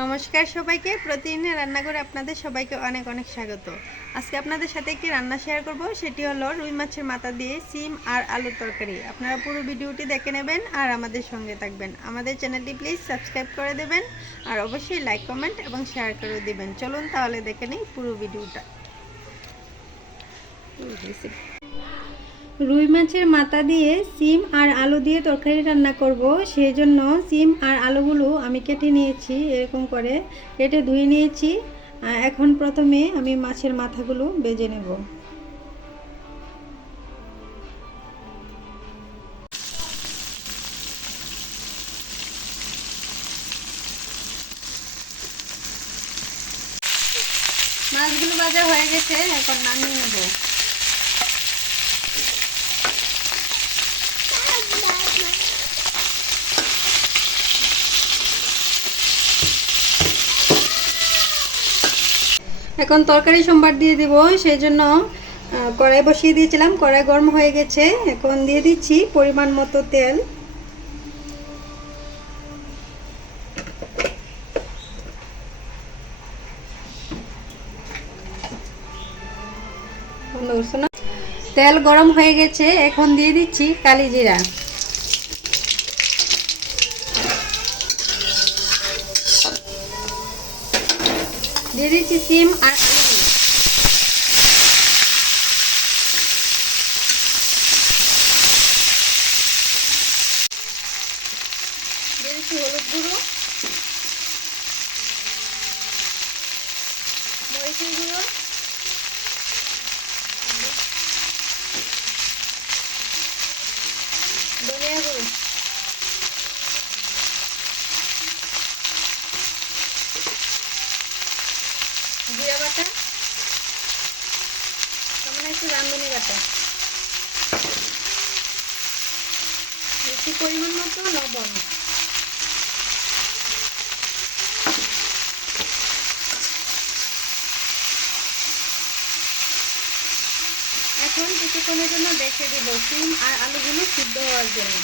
নমস্কার সবাইকে। প্রতিদিনের রান্না করে আপনাদের সবাইকে অনেক অনেক স্বাগত। আজকে আপনাদের সাথে একটি রান্না শেয়ার করব। সেটি হলো রুই মাছের মাথা দিয়ে সিম আর আলুর তরকারি। আপনারা পুরো ভিডিওটি দেখে নেবেন আর আমাদের সঙ্গে থাকবেন। আমাদের চ্যানেলটি প্লিজ সাবস্ক্রাইব করে দেবেন আর অবশ্যই লাইক, কমেন্ট এবং শেয়ার করে দেবেন। চলুন তাহলে দেখে নিই পুরো ভিডিওটা। রুই মাছের মাথা দিয়ে সিম আর আলু দিয়ে তরকারি রান্না করব। সেই জন্য সিম আর আলুগুলো আমি কেটে নিয়েছি, এরকম করে কেটে ধুয়ে নিয়েছি। এখন প্রথমে আমি মাছের মাথাগুলো বেজে নেব। মাছগুলো ভাজা হয়ে গেছে, এখন নামিয়ে নেব। এখন তরকারি সম্বার দিয়ে দিব, সেই জন্য কড়াই বসিয়ে দিয়েছিলাম, কড়াই গরম হয়ে গেছে। এখন দিয়ে দিচ্ছি পরিমাণ মতো তেল। তেল গরম হয়ে গেছে, এখন দিয়ে দিচ্ছি কালি জিরা দিয়ে দিচ্ছি সিম আর আলু হলুদ গুঁড়ো। মরিচের গুঁড়ো ধনিয়া গুঁড়ো জিরা বাটা সামান্য একটু রামধনে বাটা বেশি পরিমাণ মতো লবণ। এখন কিছুক্ষণের জন্য দেখে দিব সিম আর আলুগুলো সিদ্ধ হওয়ার জন্য।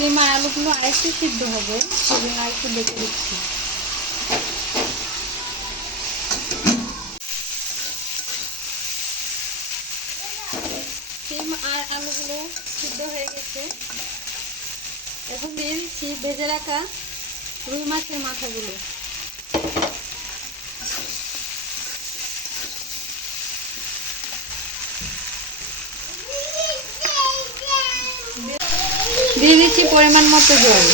আর আলুগুলো আরেকটু সিদ্ধ হবে, সেজন্য আরেকটু দেখে দিচ্ছি আলুগুলো সিদ্ধ হয়ে গেছে। এখন দিয়ে দিচ্ছি ভেজে রাখা রুই মাছের মাথাগুলো। দিয়ে দিচ্ছি পরিমাণ মতো জল।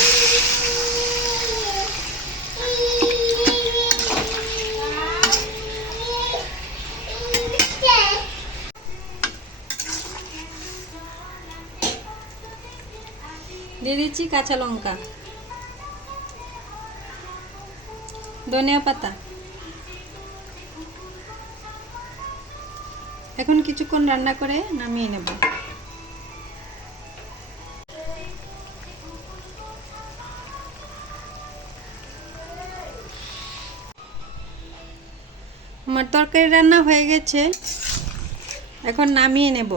দিয়ে দিচ্ছি কাঁচা লঙ্কা। ধনিয়া পাতা। এখন কিছুক্ষণ রান্না করে নামিয়ে নেব। আমার তরকারি রান্না হয়ে গেছে। এখন নামিয়ে নেব।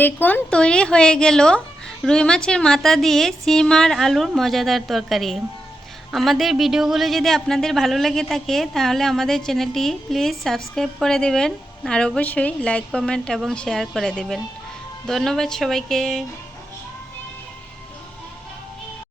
দেখুন, তৈরি হয়ে গেল রুই মাছের মাথা দিয়ে সিম আর আলুর মজাদার তরকারি। আমাদের ভিডিওগুলো যদি আপনাদের ভালো লেগে থাকে, তাহলে আমাদের চ্যানেলটি প্লিজ সাবস্ক্রাইব করে দেবেন। আর অবশ্যই লাইক, কমেন্ট এবং শেয়ার করে দেবেন। ধন্যবাদ সবাইকে।